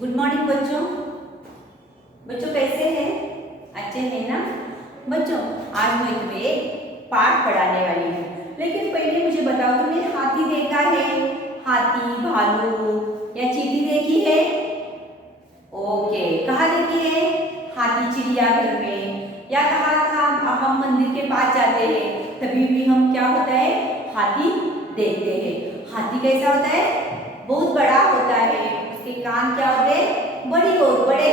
Good morning बच्चों। बच्चों कैसे हैं? अच्छे हैं ना? बच्चों आज मैं तुम्हें एक पाठ पढ़ाने वाली हूँ, लेकिन पहले मुझे बताओ तुमने हाथी देखा है? हाथी, भालू या चींटी देखी है? ओके, कहाँ देखी है? हाथी चिड़ियाघर में, या कहा था हम मंदिर के पास जाते हैं तभी भी हम क्या होता है हाथी देखते हैं। हाथी कैसा होता है? बहुत बड़ा होता है। उसके कान क्या होते हैं? बड़े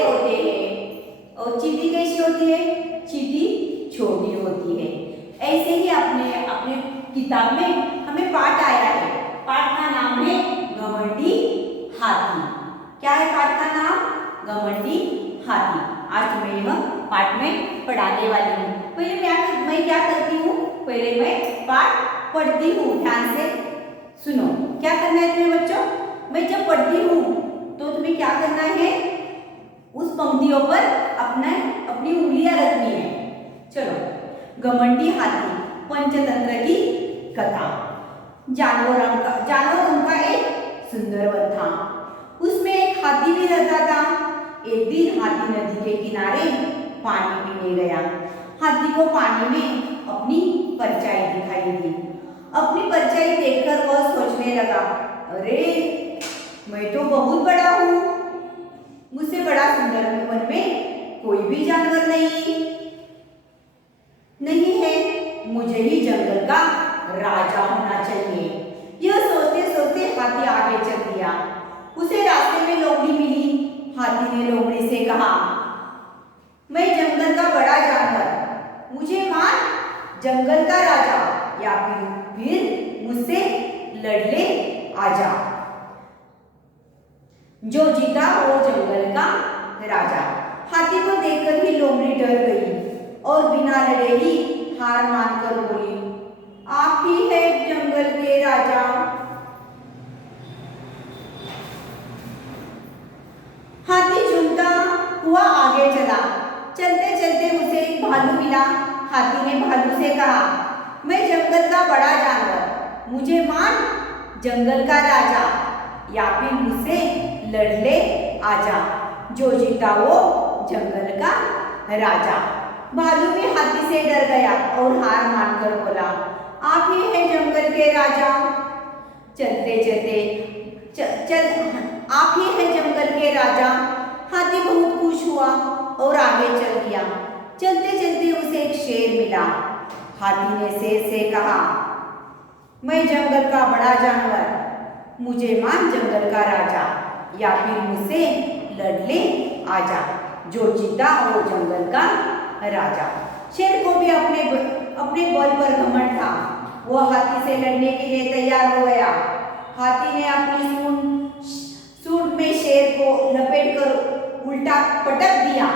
होते हैं। और चींटी कैसी होती है? चींटी छोटी होती है। ऐसे ही अपने अपने किताब में हमें पाठ आया है। पाठ का नाम है घमंडी हाथी। क्या है पाठ का नाम? घमंडी हाथी। आज तुम्हें यह पाठ में पढ़ाने वाली हूँ। पहले मैं क्या करती हूँ? पहले मैं पाठ पढ़ती हूँ, ध्यान से सुनो। क्या करना है तुम्हें बच्चों? मैं जब पढ़ती हूँ तो तुम्हें क्या करना है? उस पंक्तियों पर अपनी उंगलियां रखनी है। चलो। घमंडी हाथी पंचतंत्र की कथा। जानवरों का एक सुंदर वन था। उसमें एक हाथी भी रहता था। एक दिन हाथी नदी के किनारे पानी पीने गया। हाथी को पानी में अपनी परछाई दिखाई दी। अपनी परछाई देखकर वह सोचने लगा, अरे मैं तो बहुत बड़ा हूँ, मुझसे बड़ा सुंदर वन में कोई भी जानवर नहीं है। मुझे ही जंगल का राजा होना चाहिए। यह सोचते सोचते हाथी आगे चल दिया। उसे रास्ते में लोमड़ी मिली। हाथी ने लोमड़ी से कहा, मैं जंगल का बड़ा जानवर, मुझे मान जंगल का राजा, या फिर मुझसे लड़ ले आजा। जो जीता वो जंगल का राजा। हाथी को देखकर ही लोमड़ी डर गई और बिना लड़े ही हार मानकर बोली, आप ही है जंगल के राजा। हाथी झूमता हुआ आगे चला। चलते चलते उसे एक भालू मिला। हाथी ने भालू से कहा, मैं जंगल का बड़ा जानवर, मुझे मान जंगल का राजा, या फिर मुझसे लड़ ले आजा। जो जीता वो जंगल का राजा। भालू भी हाथी से डर गया और हार मानकर बोला, आप ही हैं जंगल के राजा। चलते चलते आप ही हैं जंगल के राजा। हाथी बहुत खुश हुआ और आगे चल दिया। चलते चलते उसे एक शेर मिला। हाथी ने शेर से कहा, मैं जंगल का बड़ा जानवर, मुझे मान जंगल का राजा, या फिर मुझसे लड़ ले आजा। जो जीता वो जंगल का राजा। शेर को भी अपने बल पर घमंड था। वह हाथी से लड़ने के लिए तैयार हो गया। हाथी ने अपनी सूंड में शेर को लपेट कर उल्टा पटक दिया।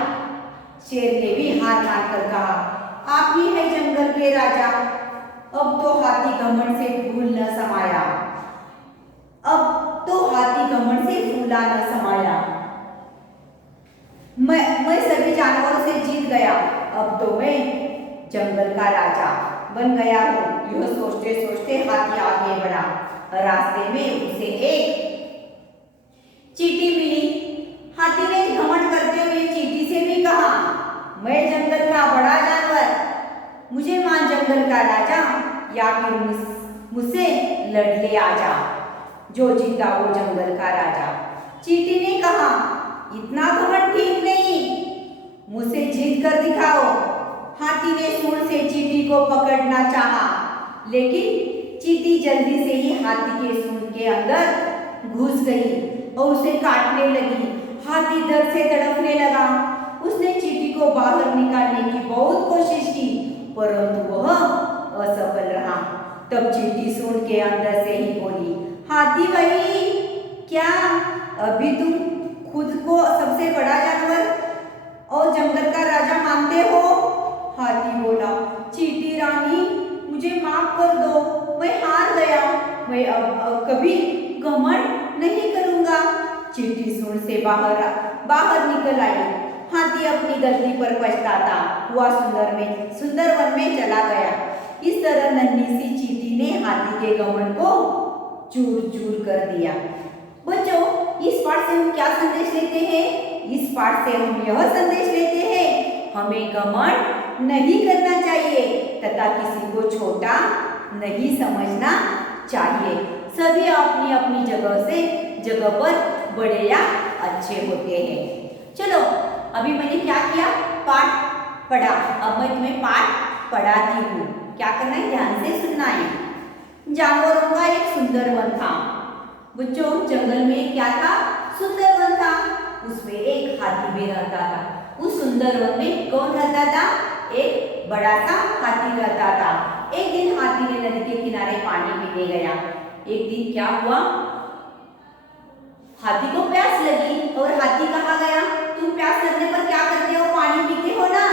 शेर ने भी हार मानकर कहा, आप ही है जंगल के राजा। अब तो हाथी घमंड से फूल न समाया। मैं सभी जानवरों से जीत गया। अब तो मैं जंगल का राजा बन गया हूँ। यह सोचते सोचते हाथी आगे बढ़ा। रास्ते में उसे एक चींटी मिली। हाथी ने घमंड करते हुए चींटी से भी कहा, मैं जंगल का बड़ा जानवर, मुझे मान जंगल का राजा, या फिर मुझसे लड़ ले आजा। जो जीता वो जंगल का राजा। चींटी ने कहा, इतना घमंड ठीक नहीं, मुझसे जीत कर दिखाओ। हाथी ने सूंड से चींटी को पकड़ना चाहा, लेकिन चींटी जल्दी से ही हाथी के सूंड के अंदर घुस गई और उसे काटने लगी। हाथी दर्द से तड़पने लगा। उसने चींटी को बाहर निकालने की बहुत कोशिश की, परंतु वह असफल रहा। तब चींटी सूंड के अंदर से ही बोली, हाथी भाई, क्या अभी तुम खुद को सबसे बड़ा जानवर और जंगल का राजा मानते हो? हाथी बोला, चींटी रानी, मुझे माफ कर दो, मैं हार गया। मैं अब कभी घमंड नहीं करूंगा। चींटी सूंड से बाहर निकल आई। हाथी अपनी गलती पर पछताता हुआ सुंदर वन में चला गया। इस तरह नन्ही सी चींटी ने हाथी के घमंड को चूर चूर कर दिया। बच्चों, इस पाठ से हम क्या संदेश लेते हैं? इस पाठ से हम यह संदेश लेते हैं, हमें घमंड नहीं करना चाहिए तथा किसी को छोटा नहीं समझना चाहिए। सभी अपनी अपनी जगह पर बड़े या अच्छे होते हैं। चलो, अभी मैंने क्या किया? पाठ पढ़ा। अब मैं तुम्हें पाठ पढ़ाती हूँ। क्या करना है? ध्यान से सुनना है। जानवरों का एक सुंदर वन था। बच्चों, जंगल में क्या था? सुंदर वन था। उसमें एक हाथी भी रहता था। उस सुंदर वन में कौन रहता था? एक बड़ा सा हाथी रहता था। एक दिन हाथी ने नदी के किनारे पानी पीने गया। एक दिन क्या हुआ? हाथी को प्यास लगी और हाथी कहाँ गया? तुम प्यास लगने पर क्या करते हो? पानी पीते हो ना।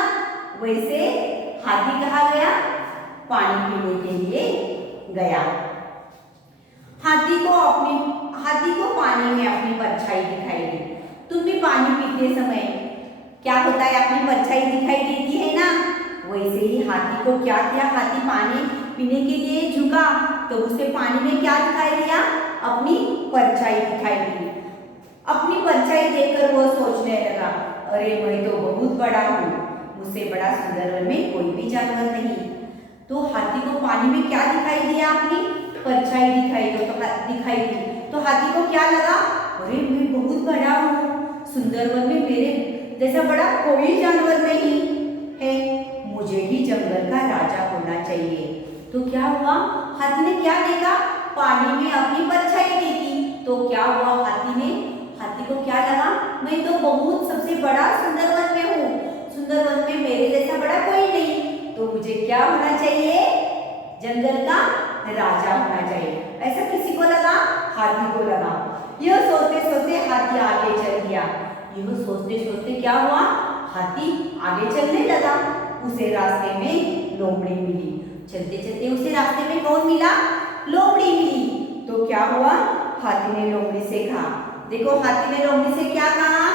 वैसे हाथी कहाँ गया? पानी पीने के लिए गया। हाथी को पानी में अपनी परछाई दिखाई दी। तुम भी पानी पीते समय क्या होता है? अपनी परछाई दिखाई देती है ना। वैसे ही हाथी को क्या किया? हाथी पानी पीने के लिए झुका तो उसे पानी में क्या दिखाई दिया? अपनी परछाई दिखाई दी। अपनी परछाई देखकर वो सोचने लगा, अरे मैं तो बहुत बड़ा हूँ, मुझसे बड़ा सुंदर वन में कोई भी जानवर नहीं। तो हाथी को पानी में क्या दिखाई दिया? अपनी परछाई दिखाई दी। तो हाथी को क्या लगा? अरे मैं बहुत बड़ा हूँ, सुंदर वन में मेरे जैसा बड़ा कोई जानवर नहीं है, मुझे भी जंगल का राजा होना चाहिए। तो क्या हुआ? हाथी ने क्या देखा? पानी में अपनी परछाई देखी। तो क्या हुआ? हाथी को क्या लगा? मैं तो बहुत सबसे बड़ा सुंदर वन में हूँ, सुंदर वन में मेरे जैसा बड़ा कोई नहीं, तो मुझे क्या होना चाहिए? जंगल का राजा होना चाहिए। ऐसा किसी को लगा? हाथी को लगा। यह सोचते सोचते हाथी आगे चल दिया। यह सोचते सोचते क्या हुआ? हाथी आगे चलने लगा। उसे रास्ते में लोमड़ी मिली। चलते चलते उसे रास्ते में कौन मिला? लोमड़ी मिली। तो क्या हुआ? हाथी ने लोमड़ी से कहा, देखो हाथी ने लोमड़ी से क्या कहा?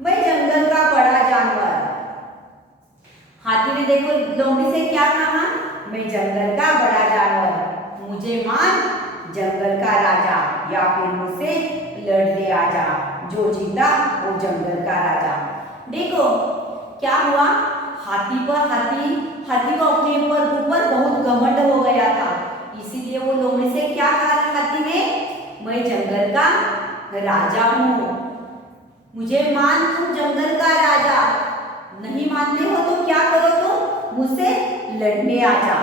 मैं जंगल का बड़ा जानवर। हाथी ने देखो लोमड़ी से क्या कहा? मैं जंगल का बड़ा जानवर, मुझे मान जंगल का राजा, या फिर मुझसे लड़ने आजा, जो जीता वो जंगल का राजा। देखो क्या हुआ? हाथी को अपने ऊपर बहुत घमंड हो गया था, इसीलिए वो लोमड़ी से क्या कहा? हाथी ने, मैं जंगल का राजा हूँ, मुझे मान तुम जंगल का राजा। नहीं मानते हो तो क्या करो? तुम मुझसे लड़ने आ जा,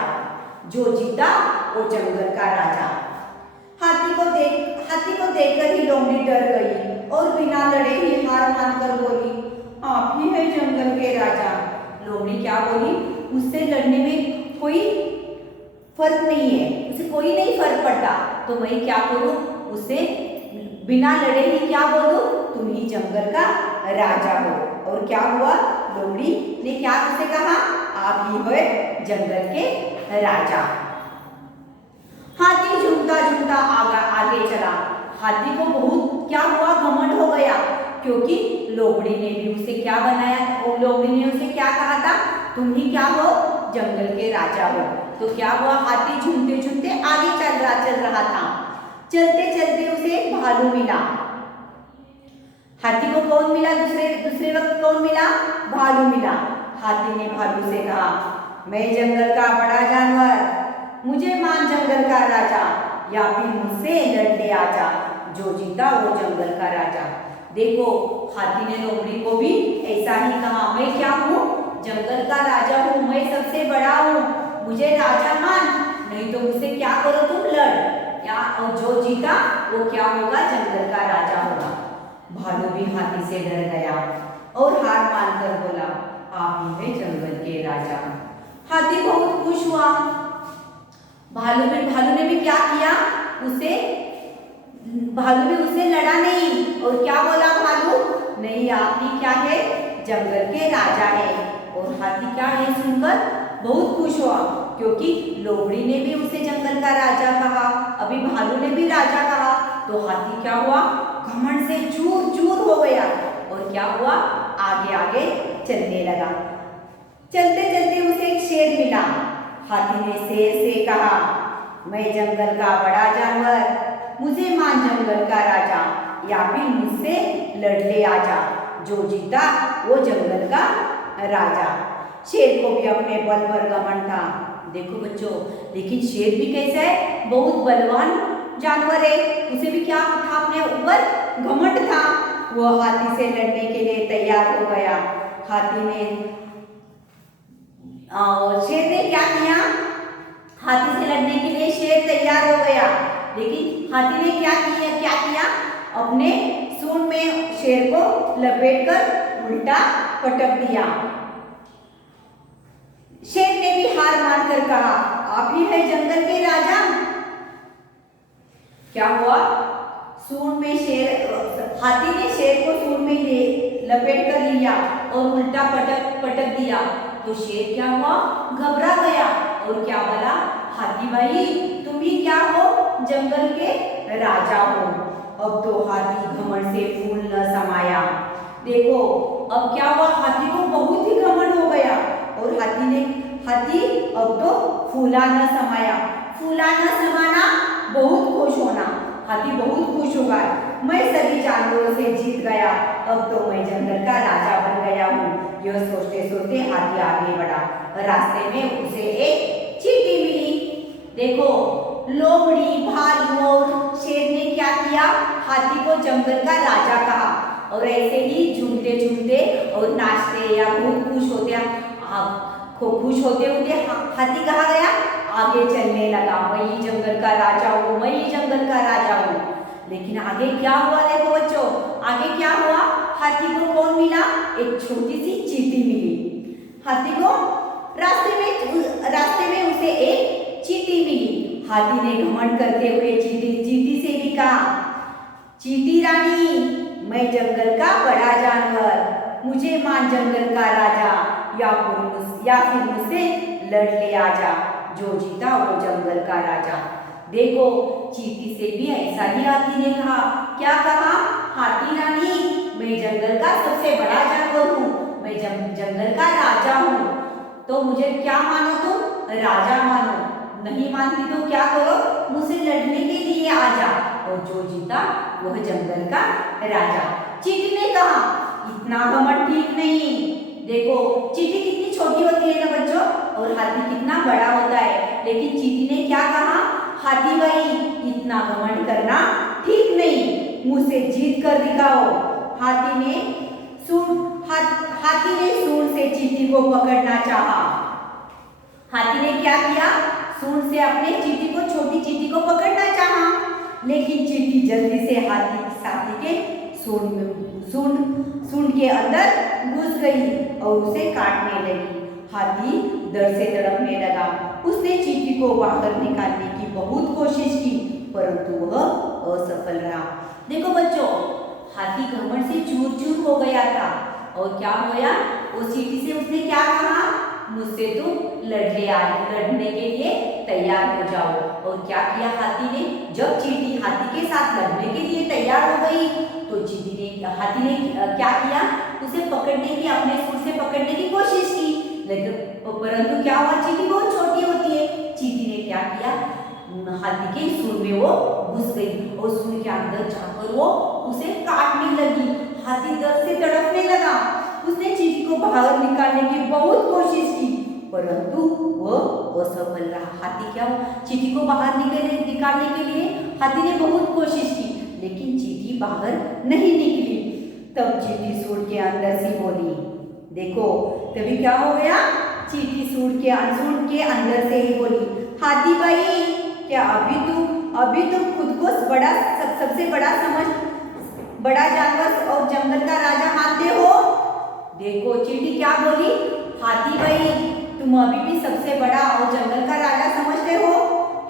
जो जीता वो जंगल का राजा। हाथी को देखकर ही लोमड़ी डर गई और बिना लड़े ही हार मानकर बोली, आप ही है जंगल के राजा। लोमड़ी क्या बोली? उससे लड़ने में कोई फर्क नहीं है, उसे कोई नहीं फर्क पड़ता, तो मैं क्या करूं? उसे बिना लड़े ही क्या बोलूं? तुम ही जंगल का राजा हो। और क्या हुआ? लोमड़ी ने क्या उसे कहा? आप ही हो जंगल के राजा। हाथी झूमता झूमता आगे चला। हाथी को बहुत क्या हुआ? घमंड हो गया, क्योंकि लोमड़ी ने भी उसे क्या बनाया? और लोमड़ी ने उसे क्या कहा था? तुम ही क्या हो? जंगल के राजा हो। तो क्या हुआ? हाथी झूमते झूमते आगे चल रहा था। चलते चलते उसे एक भालू मिला। हाथी को कौन मिला? दूसरे वक्त कौन मिला? भालू मिला। हाथी ने भालू से कहा, मैं जंगल का बड़ा जानवर, मुझे मान जंगल का राजा, या फिर मुझसे लड़ने आजा, जो जीता वो जंगल का राजा। देखो हाथी ने लोमड़ी को भी ऐसा ही कहा, मैं क्या हूँ? जंगल का राजा हूँ, मैं सबसे बड़ा हूँ, मुझे राजा मान, नहीं तो मुझसे क्या करो? तुम लड़, या और जो जीता वो क्या होगा? जंगल का राजा होगा। भालू भी हाथी से डर गया और हार मानकर बोला, आप ही हैं जंगल के राजा। हाथी बहुत खुश हुआ। भालू ने भी क्या किया? भालू ने उससे लड़ा नहीं, और क्या बोला भालू? नहीं, आप ही क्या है? जंगल के राजा है। और हाथी क्या है सुनकर बहुत खुश हुआ, क्योंकि लोमड़ी ने भी उसे जंगल का राजा कहा, अभी भालू ने भी राजा कहा। तो हाथी क्या हुआ? घमंड से चूर चूर हो गया, और क्या हुआ? आगे आगे चलने लगा। चलते चलते उसे एक शेर मिला। हाथी ने शेर से कहा, मैं जंगल का बड़ा जानवर, मुझे मान जंगल का राजा, या फिर मुझसे लड़ ले आजा, जो जीता वो जंगल का राजा। शेर को भी अपने बल पर घमंड था। देखो बच्चों, लेकिन शेर भी कैसा है, बहुत बलवान जानवर है, उसे भी क्या था, अपने ऊपर घमंड था। वह हाथी से लड़ने के लिए तैयार हो गया। हाथी ने शेर ने क्या किया, हाथी से लड़ने के लिए शेर तैयार हो गया, लेकिन हाथी ने क्या किया, अपने सूंड में शेर को लपेटकर उल्टा पटक दिया। शेर ने भी हार मानकर कहा, आप ही है जंगल के राजा। क्या हुआ, सूंड में हाथी ने शेर को सूंड में लपेट कर लिया और उल्टा पटक दिया। तो शेर क्या हुआ, घबरा गया और क्या बोला, हाथी भाई तुम ही क्या हो, जंगल के राजा हो। अब तो हाथी घमंड से फूल न समाया। देखो अब क्या हुआ, हाथी को बहुत ही घमंड हो गया और हाथी अब तो फूला न समाया। फूला न समाना, बहुत खुश होना। हाथी बहुत खुश होगा, मैं सभी जानवरों से जीत गया, अब तो मैं जंगल का राजा बन गया हूँ। यह सोचते सोचते हाथी आगे बढ़ा। रास्ते में उसे एक चींटी मिली। देखो लोमड़ी, भालू और शेर ने क्या किया, हाथी को जंगल का राजा कहा और ऐसे ही झूमते झूमते और नाचते या बहुत खुश होते हाथी कहा गया, आगे चलने लगा। मैं ही जंगल का राजा हूँ, मैं ही जंगल का राजा हूँ। लेकिन आगे क्या हुआ, देखो बच्चों, आगे क्या हुआ, हाथी को कौन मिला, एक छोटी सी चींटी मिली। हाथी को रास्ते में उसे एक चींटी मिली। हाथी ने घमंड करते हुए चींटी से भी कहा, चींटी रानी मैं जंगल का बड़ा जानवर, मुझे मान जंगल का राजा, या फिर मुझसे लड़ ले आजा, जो जीता वो जंगल का राजा। देखो चींटी से भी ऐसा ही हाथी ने कहा। क्या कहा, हाथी रानी मैं जंगल का सबसे बड़ा जानवर हूँ, मैं जंगल का राजा हूँ, तो मुझे क्या मानो, तुम राजा मानो। नहीं मानती तो क्या करो, मुझसे लड़ने के लिए आजा, और जो जीता वह जंगल का राजा। चींटी ने कहा, इतना घमंड ठीक नहीं। देखो चींटी कितनी छोटी होती है ना बच्चों, और हाथी कितना बड़ा होता है, लेकिन चींटी ने क्या कहा, हाथी भाई इतना घमंड करना ठीक नहीं, मुझसे जीत कर दिखाओ। हाथी ने सूंड से चींटी को पकड़ना चाहा। हाथी ने क्या किया, सूंड से अपने छोटी चींटी को पकड़ना चाहा, लेकिन चींटी जल्दी से हाथी के सूंड के अंदर घुस गई और उसे काटने लगी। हाथी डर से तड़पने लगा। उसने चींटी को बाहर निकालने की बहुत कोशिश की, परंतु वह असफल रहा। देखो बच्चों, हाथी घमंड से चूर चूर हो गया था और क्या होया, उस चींटी से उसने क्या कहा, मुझसे तुम लड़ने के लिए तैयार हो जाओ। और क्या किया हाथी ने, जब चींटी हाथी के साथ लड़ने के लिए तैयार हो गई तो हाथी ने क्या किया, उसे अपने सूंड से पकड़ने की कोशिश की, लेकिन परंतु क्या हुआ, चींटी बहुत छोटी होती है। चींटी ने क्या किया, हाथी के सूंड में वो घुस गई और सूंड के अंदर जाकर वो उसे काटने लगी। हाथी दर्द से तड़पने लगा। उसने चींटी को बाहर निकालने की बहुत कोशिश की, परंतु वह असफल रहा। हाथी क्या हुआ, चींटी को बाहर निकालने के लिए हाथी ने बहुत कोशिश की, लेकिन चींटी बाहर नहीं निकली। तब चींटी सूंड के अंदर से बोली, देखो तभी क्या हो गया, चींटी सूंड के अंदर से ही बोली, हाथी भाई क्या अभी तुम खुद को सबसे बड़ा जानवर और जंगल का राजा मानते हो। देखो चींटी क्या बोली, हाथी भाई तुम अभी भी सबसे बड़ा और जंगल का राजा समझते हो।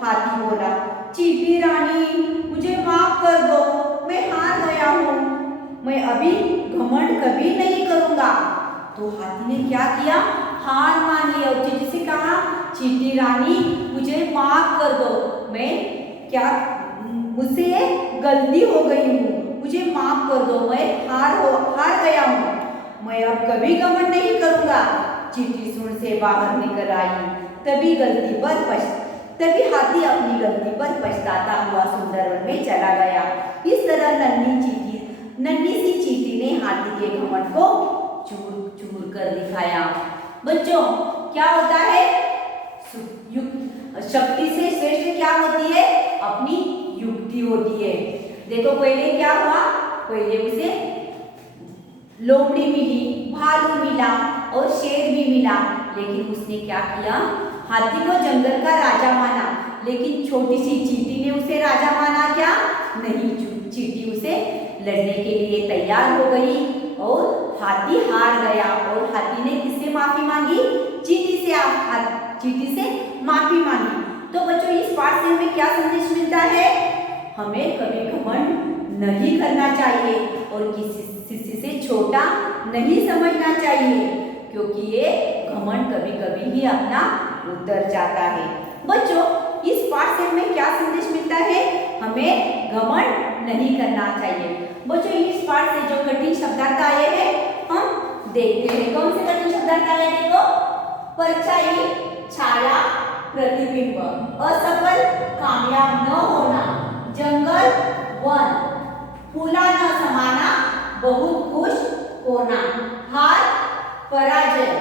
हाथी बोला, चींटी रानी मुझे माफ कर दो, मैं हार गया हूँ, मैं अभी घमंड कभी नहीं करूँगा। तो हाथी ने क्या किया, हार मान लिया और चींटी से कहा, चींटी रानी मुझे माफ कर दो, मुझसे गलती हो गई हूँ, मुझे माफ कर दो, मैं हार गया हूँ, मैं अब कभी घमंड नहीं करूँगा। चींटी सूंड से बाहर निकल आई, तभी गलती पर तभी हाथी अपनी गलती पर पछताता हुआ सुंदर वन में चला गया। इस तरह नन्ही सी चींटी ने हाथी के घमंड को चूर चूर कर दिखाया। बच्चों, क्या होता है? शक्ति से श्रेष्ठ क्या होती है? अपनी युक्ति होती है। देखो पहले क्या हुआ, पहले उसे लोमड़ी मिली, भालू मिला और शेर भी मिला, लेकिन उसने क्या किया? हाथी को जंगल का राजा माना, लेकिन छोटी सी चींटी ने उसे राजा माना क्या? नहीं, चींटी उसे लड़ने के लिए तैयार हो गई और हाथी हार गया। और हाथी ने किससे माफी मांगी? चींटी से माफी मांगी। तो बच्चों, इस पाठ से हमें क्या संदेश मिलता है? हमें कभी घमंड नहीं करना चाहिए और किसी से छोटा नहीं समझना चाहिए, क्योंकि ये घमंड कभी कभी ही अपना उतर जाता है। बच्चों, इस पाठ से हमें क्या संदेश मिलता है? हमें घमंड नहीं करना चाहिए। बच्चों, इस पाठ से जो कठिन शब्दार्थ आए हैं हम देखते हैं। कौन से कठिन शब्दार्थ आए? देखो, परछाई, छाया, प्रतिबिंब, असफल, कामयाब न होना, जंगल, वन, फूला न समाना, बहुत खुश होना, हार, पराजय,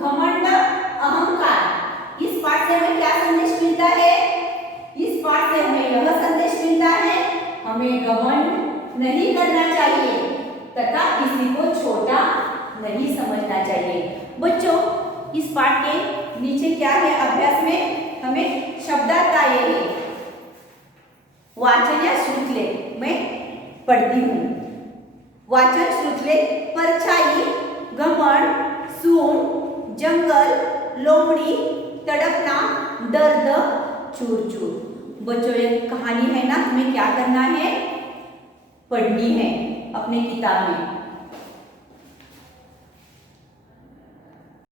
घमंड, अहंकार। इस पाठ से हमें क्या संदेश मिलता है? इस पाठ से हमें यह संदेश मिलता है, हमें घमंड नहीं करना चाहिए तथा किसी को छोटा नहीं समझना चाहिए। बच्चों, इस पाठ के नीचे क्या है? अभ्यास में हमें शब्दार्थ आए हैं। वाचन या श्रुतलेख मैं पढ़ती हूँ। वाचन श्रुतलेख: परछाई, घमंड, सूंड, जंगल, लोमड़ी, तड़पना, दर्द, चूर चूर। बच्चों, ये कहानी है ना, हमें क्या करना है? पढ़नी है अपने किताब में।